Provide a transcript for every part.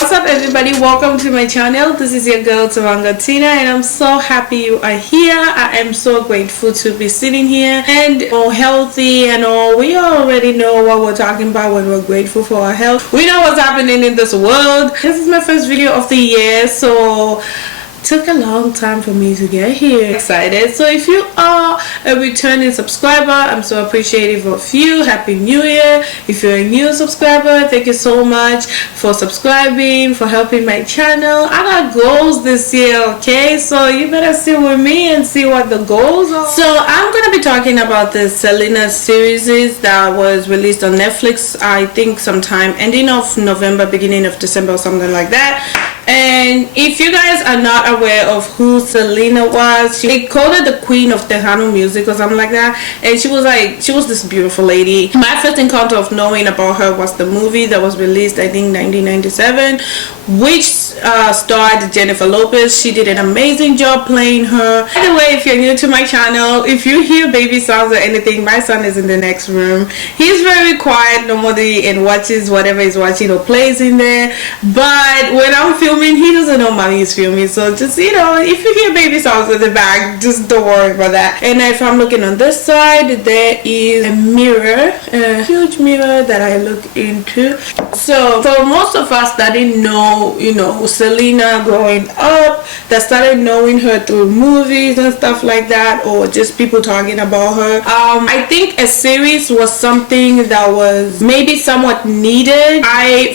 What's up everybody, welcome to my channel. This is your girl Tavongatinah and I'm so happy you are here. I am so grateful to be sitting here and all healthy and all. We already know what we're talking about when we're grateful for our health. We know what's happening in this world. This is my first video of the year, so took a long time for me to get here. Excited. So if you are a returning subscriber, I'm so appreciative of you. Happy New Year. If you're a new subscriber, thank you so much for subscribing, for helping my channel. I got goals this year, okay? So you better sit with me and see what the goals are. So I'm gonna be talking about the Selena series that was released on Netflix, I think sometime ending of November, beginning of December or something like that. And if you guys are not aware of who Selena was, they called her the queen of Tejano music or something like that. And she was this beautiful lady. My first encounter of knowing about her was the movie that was released, I think 1997, which starred Jennifer Lopez. She did an amazing job playing her. By the way, if you're new to my channel, if you hear baby sounds or anything, my son is in the next room. He's very quiet normally and watches whatever he's watching or plays in there, but when I'm filming, he doesn't know mommy is filming. So just, you know, if you hear baby sounds in the back, just don't worry about that. And if I'm looking on this side, there is a mirror, a huge mirror that I look into. So for most of us that didn't know, you know, Selena growing up, that started knowing her through movies and stuff like that, or just people talking about her, I think a series was something that was maybe somewhat needed.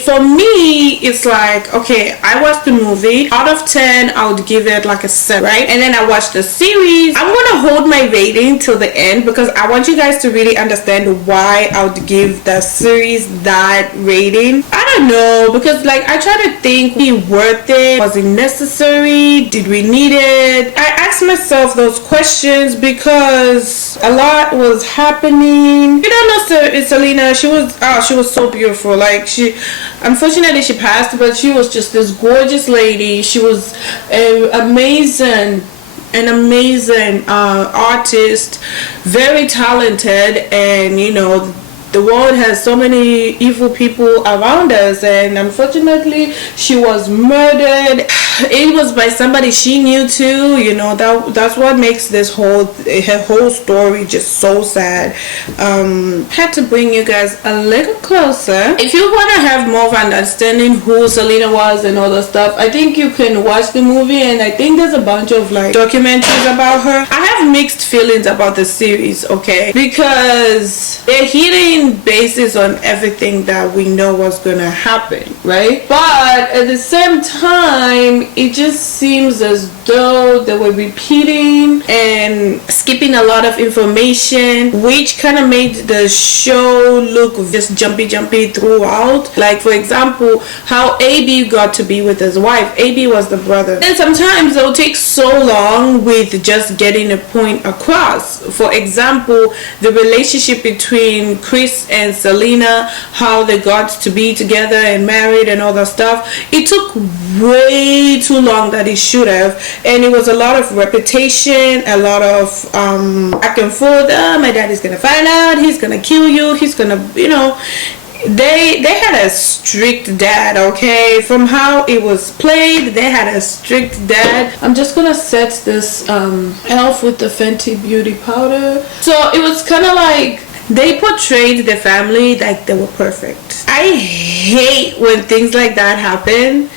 For me, it's like, okay, I watched the movie. Out of 10, I would give it like a 7, right? And then I watched the series. I'm gonna hold my rating till the end because I want you guys to really understand why I would give the series that rating. I don't know, because like I try to think, was it worth it? Was it necessary? Did we need it? I asked myself those questions because a lot was happening. You don't know Selena, she was so beautiful. Like unfortunately she passed, but she was just this gorgeous lady. She was an amazing artist, very talented, and you know, the world has so many evil people around us, and unfortunately she was murdered. It was by somebody she knew too, you know. That's what makes her whole story just so sad. Had to bring you guys a little closer. If you want to have more of an understanding who Selena was and all that stuff, I think you can watch the movie, and I think there's a bunch of like documentaries about her. I have mixed feelings about the series, okay, because they're hitting basis on everything that we know was gonna happen, right? But at the same time, it just seems as though they were repeating and skipping a lot of information, which kind of made the show look just jumpy throughout. Like for example, how AB got to be with his wife. AB was the brother, and sometimes it will take so long with just getting a point across. For example, the relationship between Chris and Selena, how they got to be together and married and all that stuff, it took way too long that it should have, and it was a lot of repetition, a lot of back and forth. My dad is gonna find out, he's gonna kill you, he's gonna, you know. They had a strict dad, okay? From how it was played, they had a strict dad. I'm just gonna set this elf with the Fenty beauty powder. So it was kind of like they portrayed the family like they were perfect. I hate when things like that happen.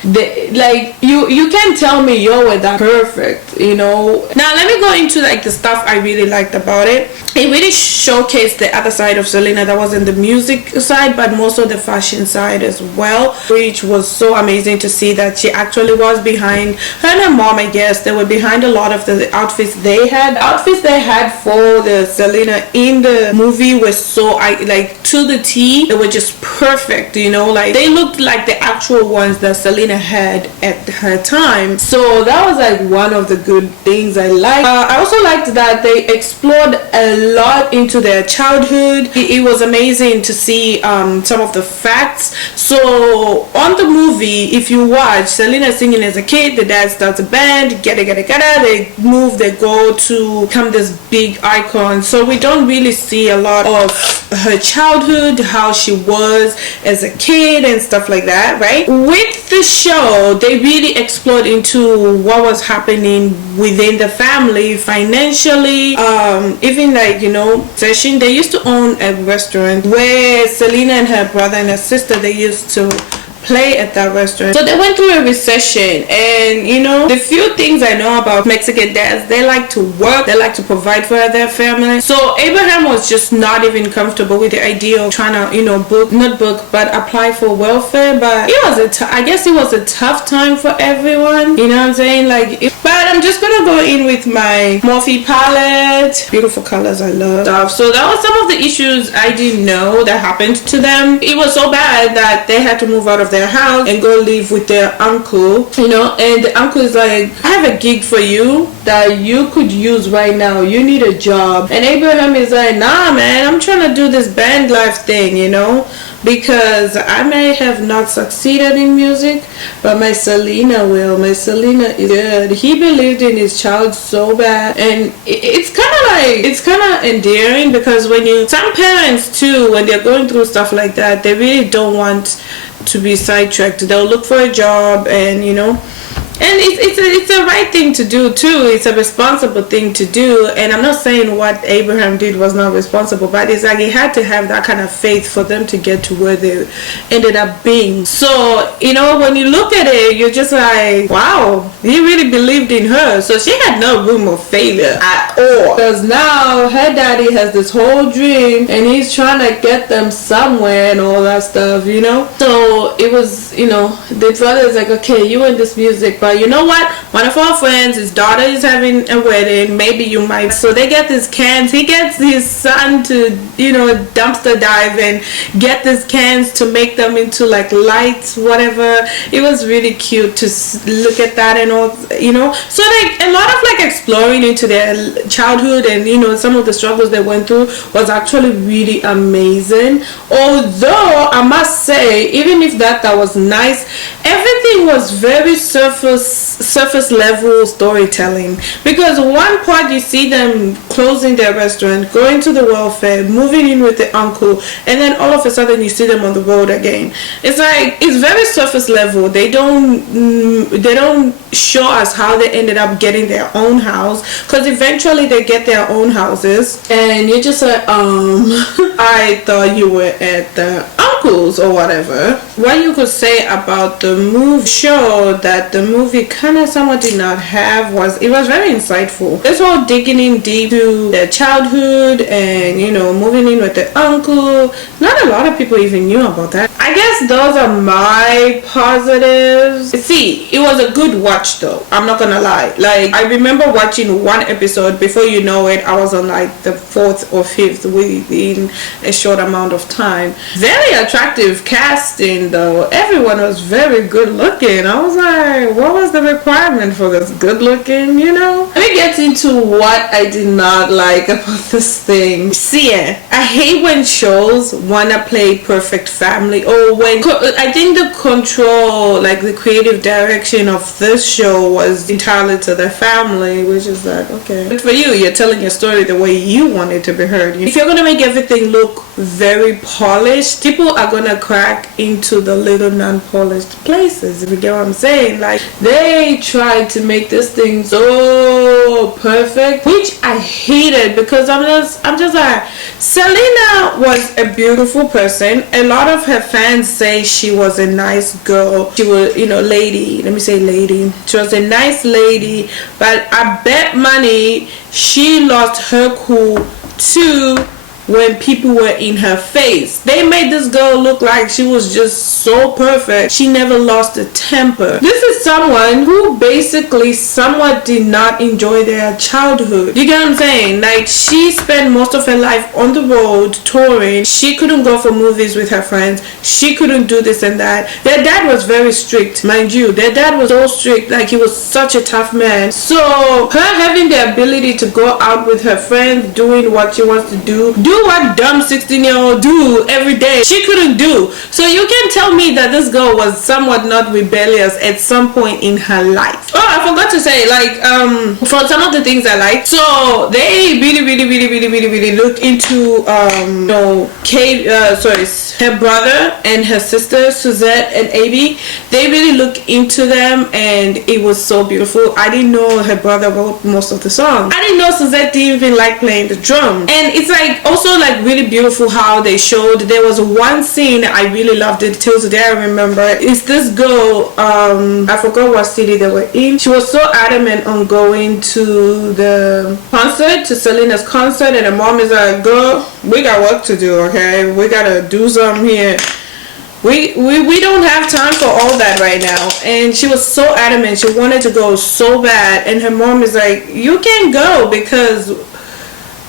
Like you can't tell me we're that perfect, you know. Now let me go into like the stuff I really liked about it. It really showcased the other side of Selena that was in the music side, but also the fashion side as well, which was so amazing to see that she actually was behind her and her mom. I guess they were behind a lot of the outfits they had. The outfits they had for the Selena in the movie were so like to the T. They were just perfect, you know. Like they looked like the actual ones that Selena had at her time. So that was like one of the good things I liked. I also liked that they explored a lot into their childhood. It was amazing to see some of the facts. So on the movie, if you watch, Selena singing as a kid, the dad starts a band, they move, they go to become this big icon. So we don't really see a lot of her childhood, how she was, as a kid and stuff like that, right? With the show, they really explored into what was happening within the family financially, even like, you know, session. They used to own a restaurant where Selena and her brother and her sister, they used to play at that restaurant. So they went through a recession, and you know, the few things I know about Mexican dads, they like to work, they like to provide for their family. So Abraham was just not even comfortable with the idea of trying to, you know, apply for welfare. But it was I guess it was a tough time for everyone, you know what I'm saying? Like, but I'm just gonna go in with my Morphe palette, beautiful colors, I love stuff. So that was some of the issues I didn't know that happened to them. It was so bad that they had to move out of their house and go live with their uncle, you know, and the uncle is like, I have a gig for you that you could use right now, you need a job. And Abraham is like, nah man, I'm trying to do this band life thing, you know, because I may have not succeeded in music, but my Selena will. My Selena is good. He believed in his child so bad, and it's kind of endearing, because when some parents too, when they're going through stuff like that, they really don't want to be sidetracked. They'll look for a job, and you know, and it's the right thing to do too. It's a responsible thing to do, and I'm not saying what Abraham did was not responsible, but it's like he had to have that kind of faith for them to get to where they ended up being. So you know, when you look at it, you're just like, wow, he really believed in her, so she had no room of failure at all, because now her daddy has this whole dream and he's trying to get them somewhere and all that stuff, you know. So it was, you know, the brother is like, okay, you in this music, but you know what, one of our friends, his daughter is having a wedding, maybe you might. So they get these cans. He gets his son to, you know, dumpster dive and get these cans to make them into like lights, whatever. It was really cute to look at that and all, you know. So like a lot of like exploring into their childhood and, you know, some of the struggles they went through was actually really amazing. Although I must say, even if that was nice, everything was very surface level storytelling, because one part you see them closing their restaurant, going to the welfare, moving in with the uncle, and then all of a sudden you see them on the road again. It's like, it's very surface level. They don't show us how they ended up getting their own house, because eventually they get their own houses, and you're just like, I thought you were at the uncle's or whatever. What you could say about the movie show that the movie kind of somewhat did not have was, it was very insightful. This whole digging in deep to their childhood and, you know, moving in with the uncle. Not a lot of people even knew about that. I guess those are my positives. See, it was a good watch though, I'm not gonna lie. Like, I remember watching one episode, before you know it, I was on like the 4th or 5th within a short amount of time. Very attractive casting though. Everyone was very good looking. I was like, what was the requirement for this good looking, you know? Let me get into what I did not like about this thing. See, I hate when shows wanna play perfect family, or when I think the control, like the creative direction of this show was entirely to the family, which is like, okay. But for you, you're telling your story the way you want it to be heard. If you're gonna make everything look very polished, people are gonna crack into the little non-polished places, if you get what I'm saying. Like, they tried to make this thing so perfect, which I hated, because I'm just like, Selena was a beautiful person. A lot of her fans say she was a nice girl. She was, you know, lady. Let me say lady. She was a nice lady, but I bet money she lost her cool too when people were in her face. They made this girl look like she was just so perfect. She never lost a temper. This is someone who basically somewhat did not enjoy their childhood. You get what I'm saying? Like, she spent most of her life on the road touring. She couldn't go for movies with her friends. She couldn't do this and that. Their dad was very strict, mind you. Their dad was so strict, like he was such a tough man. So her having the ability to go out with her friends, doing what she wants to do do what dumb 16-year-old do every day. She couldn't do. So you can tell me that this girl was somewhat not rebellious at some point in her life. Oh, I forgot to say, like, for some of the things I like. So they really look into her brother and her sister Suzette and AB. They really look into them, and it was so beautiful. I didn't know her brother wrote most of the songs. I didn't know Suzette didn't even like playing the drum. And it's like also like really beautiful how they showed. There was one scene I really loved it till today. I remember it's this girl, I forgot what city they were in. She was so adamant on going to the concert, to Selena's concert, and her mom is like, girl, we got work to do, okay? We gotta do something here. We don't have time for all that right now. And she was so adamant. She wanted to go so bad, and her mom is like, you can't go, because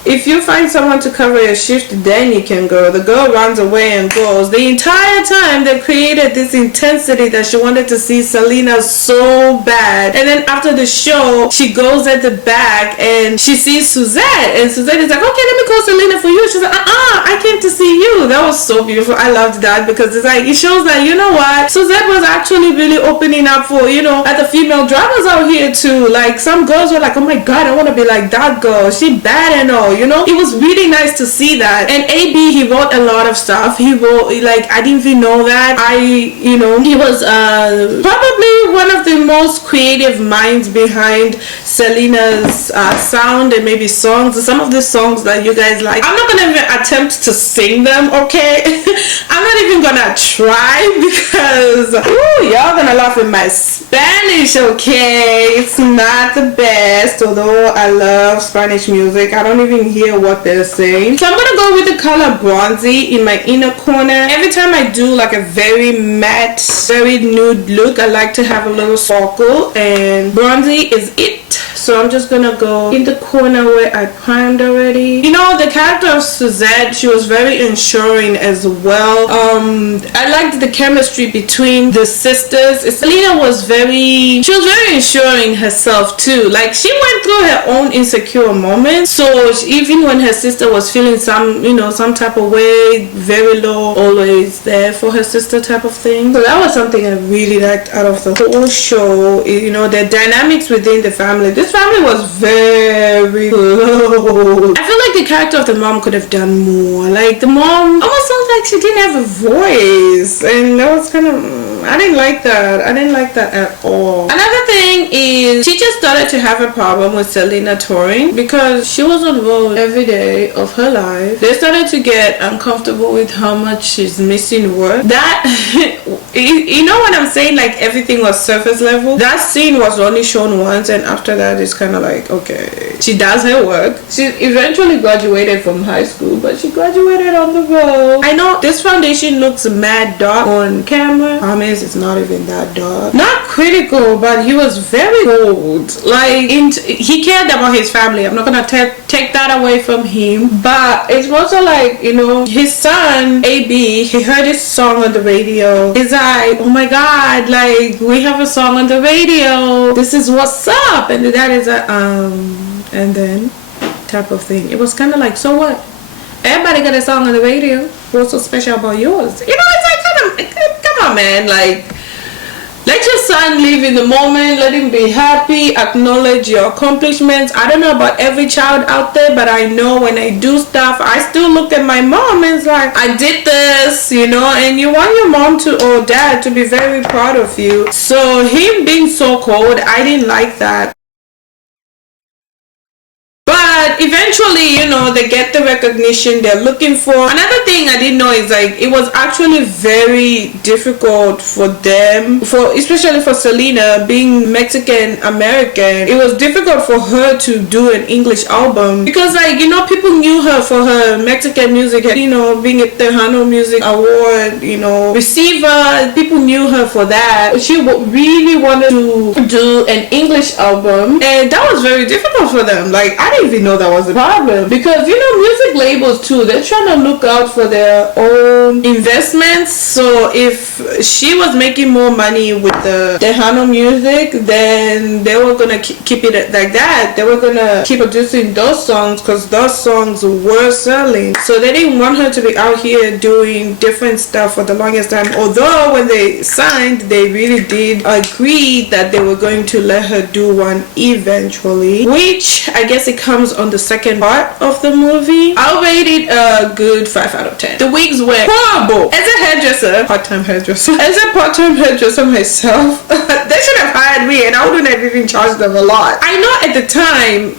if you find someone to cover your shift, then you can go. The girl runs away and goes. The entire time they created this intensity that she wanted to see Selena so bad. And then after the show, she goes at the back and she sees Suzette. And Suzette is like, okay, let me call Selena for you. She's like, I came to see you. That was so beautiful. I loved that, because it's like, it shows that, you know what, Suzette was actually really opening up for, like the female drummers out here too. Like some girls were like, oh my God, I want to be like that girl. She bad and all. It was really nice to see that. And AB, he wrote a lot of stuff. He wrote, like, I didn't even know that. He was probably one of the most creative minds behind Selena's sound and maybe songs. Some of the songs that you guys like, I'm not gonna even attempt to sing them, okay? I'm not even gonna try, because y'all gonna laugh at my Spanish, okay? It's not the best, although I love Spanish music. I don't even hear what they're saying. So I'm gonna go with the color bronzy in my inner corner. Every time I do like a very matte, very nude look, I like to have a little sparkle, and bronzy is it. So I'm just gonna go in the corner where I primed already. The character of Suzette, she was very ensuring as well. I liked the chemistry between the sisters. Selena was very ensuring herself too. Like, she went through her own insecure moments. So even when her sister was feeling some type of way, very low, always there for her sister type of thing. So that was something I really liked out of the whole show. The dynamics within the family. This family was very close. I feel like the character of the mom could have done more. Like, the mom almost sounds like she didn't have a voice, and that was kind of, I didn't like that. I didn't like that at all. Another thing is, she just started to have a problem with Selena touring, because she was on road every day of her life. They started to get uncomfortable with how much she's missing work. That when I'm saying like everything was surface level, that scene was only shown once, and after that it's kind of like, okay, she does her work. She eventually graduated from high school, but she graduated on the road. I know this foundation looks mad dark on camera. Promise, it's not even that dark. Not critical, but he was very cold. Like, he cared about his family. I'm not gonna take that away from him, but it's also like, his son AB, he heard his song on the radio. He's like, oh my God, like, we have a song on the radio, this is what's up. And the dad is like, and then type of thing. It was kind of like, so what? Everybody got a song on the radio. What's so special about yours? It's like, come on, man. Like, let your son live in the moment. Let him be happy. Acknowledge your accomplishments. I don't know about every child out there, but I know when I do stuff, I still look at my mom and it's like, I did this, and you want your mom or dad to be very proud of you. So him being so cold, I didn't like that. But eventually, they get the recognition they're looking for. Another thing I didn't know is, like, it was actually very difficult for them, especially for Selena, being Mexican American. It was difficult for her to do an English album because, like, people knew her for her Mexican music, being a Tejano Music Award, receiver. People knew her for that. She really wanted to do an English album, and that was very difficult for them. Like, I didn't even know that was a problem, because music labels too, they're trying to look out for their own investments. So if she was making more money with the Tejano music, then they were gonna keep it like that. They were gonna keep producing those songs because those songs were selling. So they didn't want her to be out here doing different stuff for the longest time. Although when they signed, they really did agree that they were going to let her do one eventually, which I guess it comes on the second part of the movie. I'll rate it a good 5 out of 10. The wigs were horrible. As a hairdresser, part-time hairdresser, myself, they should have hired me and I wouldn't have even charged them a lot. I know at the time,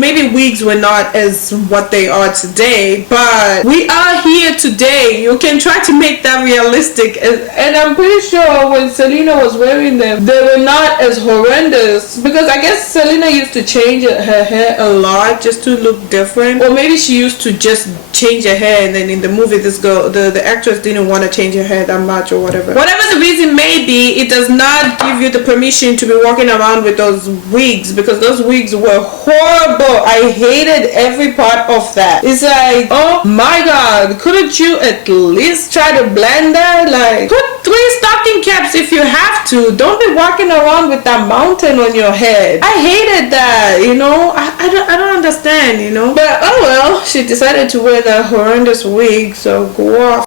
maybe wigs were not as what they are today, but we are here today. You can try to make that realistic, and I'm pretty sure when Selena was wearing them, they were not as horrendous, because I guess Selena used to change her hair a lot just to look different, or maybe she used to just change her hair, and then in the movie this girl, the actress didn't want to change her hair that much or whatever the reason may be. It does not give you the permission to be walking around with those wigs, because those wigs were horrible. I hated every part of that. It's like, oh my god, couldn't you at least try to blend that? Like, put 3 stocking caps if you have to. Don't be walking around with that mountain on your head. I hated that, I don't understand, but oh well, she decided to wear that horrendous wig, so go off.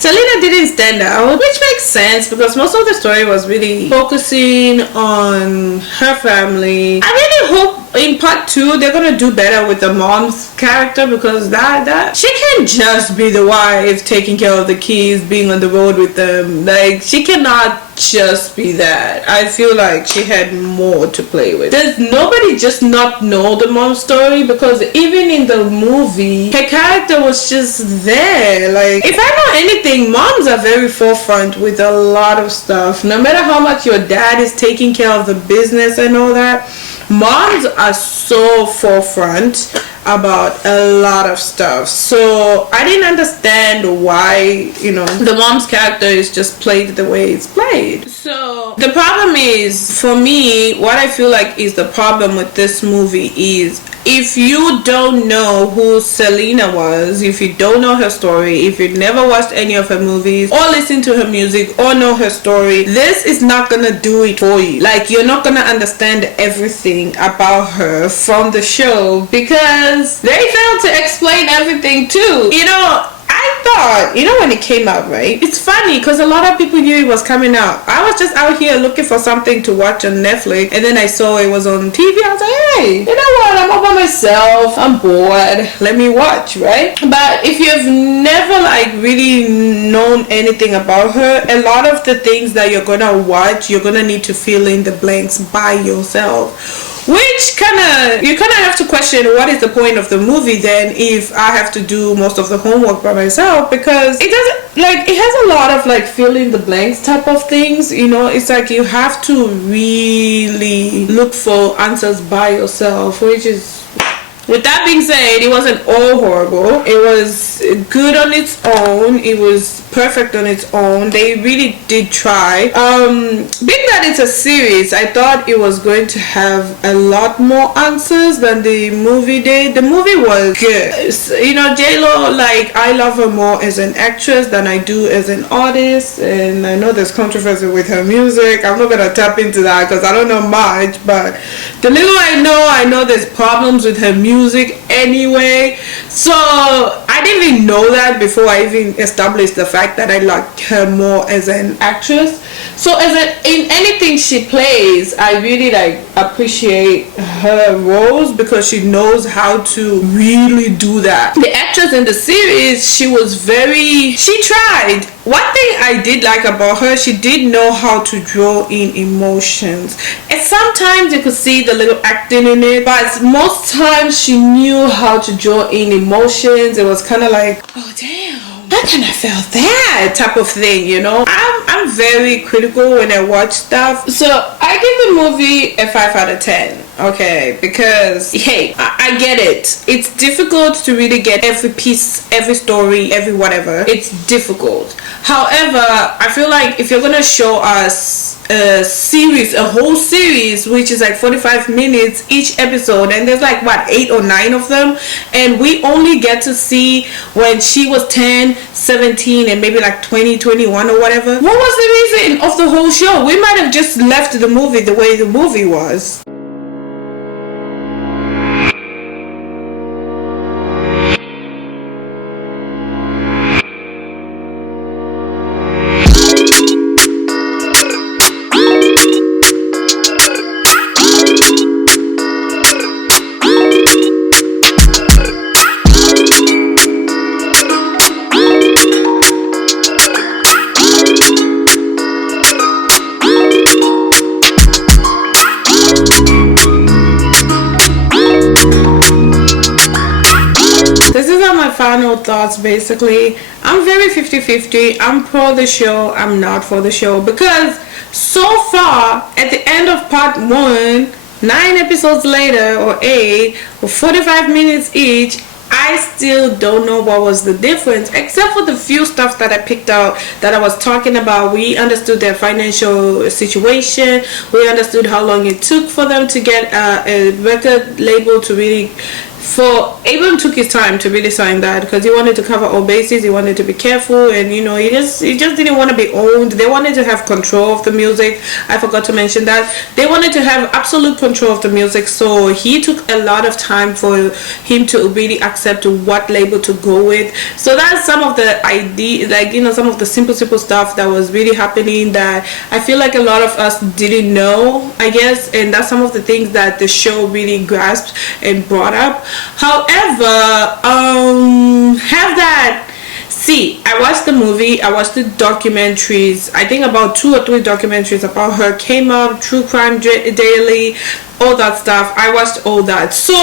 Selena didn't stand out, which makes sense because most of the story was really focusing on her family. I really hope in part 2 they're gonna do better with the mom's character, because that she can't just be the wife taking care of the kids, being on the road with them. Like, she cannot just be that. I feel like she had more to play with. Does nobody just not know the mom's story? Because even in the movie, her character was just there. Like, if I know anything, moms are very forefront with a lot of stuff. No matter how much your dad is taking care of the business and all that, moms are so forefront about a lot of stuff. So I didn't understand why, the mom's character is just played the way it's played. So the problem is, for me, what I feel like is the problem with this movie is, if you don't know who Selena was, if you don't know her story, if you've never watched any of her movies or listened to her music or know her story, this is not gonna do it for you. Like, you're not gonna understand everything about her from the show, because they failed to explain everything too. I thought, when it came out, right? It's funny because a lot of people knew it was coming out. I was just out here looking for something to watch on Netflix, and then I saw it was on TV. I was like, hey, you know what? I'm all by myself. I'm bored. Let me watch, right? But if you've never really known anything about her, a lot of the things that you're gonna watch, you're gonna need to fill in the blanks by yourself. Which you kind of have to question, what is the point of the movie then if I have to do most of the homework by myself? Because it doesn't, it has a lot of fill in the blanks type of things, it's like you have to really look for answers by yourself, which is, with that being said, it wasn't all horrible. It was good on its own. It was perfect on its own. They really did try. Being that it's a series, I thought it was going to have a lot more answers than the movie did. The movie was good. J-Lo, I love her more as an actress than I do as an artist. And I know there's controversy with her music. I'm not going to tap into that because I don't know much. But the little I know there's problems with her music anyway. So I didn't even know that before I even established the fact that I liked her more as an actress. So in anything she plays, I really appreciate her roles because she knows how to really do that. The actress in the series, she tried. One thing I did like about her, she did know how to draw in emotions. And sometimes you could see the little acting in it, but most times she knew how to draw in emotions. It was kind of like, oh damn, I kind of felt that type of thing, I'm very critical when I watch stuff. So I give the movie a 5 out of 10. Okay, because hey, I get it. It's difficult to really get every piece, every story, every whatever. It's difficult. However, I feel like if you're gonna show us a series, a whole series, which is like 45 minutes each episode, and there's like what, 8 or 9 of them, and we only get to see when she was 10, 17, and maybe like 20, 21 or whatever. What was the reason of the whole show? We might have just left the movie the way the movie was. Final thoughts. Basically, I'm very 50-50. I'm pro the show, I'm not for the show, because so far at the end of part 1, 9 episodes later, or 8, or 45 minutes each, I still don't know what was the difference, except for the few stuff that I picked out that I was talking about. We understood their financial situation. We understood how long it took for them to get a record label to really, for Abram took his time to really sign that, because he wanted to cover all bases. He wanted to be careful, and you know, he just didn't want to be owned. They wanted to have control of the music. I forgot to mention that they wanted to have absolute control of the music, so he took a lot of time for him to really accept what label to go with. So that's some of the idea, like, you know, some of the simple stuff that was really happening that I feel like a lot of us didn't know, I guess, and that's some of the things that the show really grasped and brought up. However, I watched the movie, I watched the documentaries. I think about 2 or 3 documentaries about her came out, True Crime Daily, all that stuff. I watched all that, so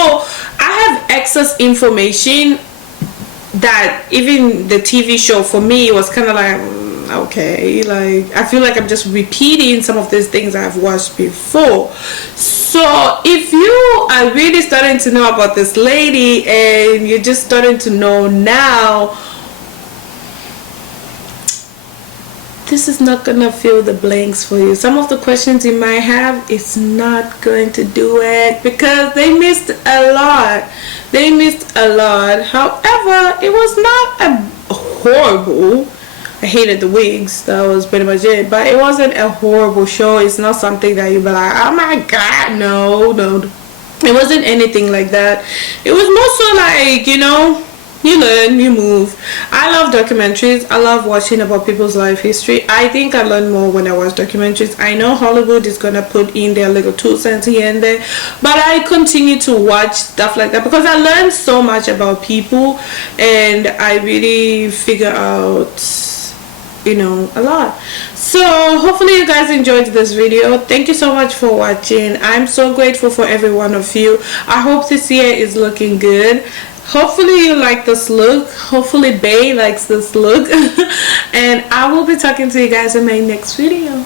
I have excess information that even the TV show for me was kind of like, okay, like I feel like I'm just repeating some of these things I've watched before. So if you are really starting to know about this lady and you're just starting to know now, this is not gonna fill the blanks for you. Some of the questions you might have, it's not going to do it, because they missed a lot. However, it was not a horrible, I hated the wigs, that was pretty much it, but it wasn't a horrible show. It's not something that you'd be like, oh my god, no, it wasn't anything like that. It was more so like, you know, you learn, you move. I love documentaries. I love watching about people's life history. I think I learn more when I watch documentaries. I know Hollywood is gonna put in their little 2 cents here and there, but I continue to watch stuff like that because I learned so much about people, and I really figure out, you know, a lot. So hopefully you guys enjoyed this video. Thank you so much for watching. I'm so grateful for every one of you. I hope this year is looking good. Hopefully you like this look. Hopefully Bae likes this look. And I will be talking to you guys in my next video.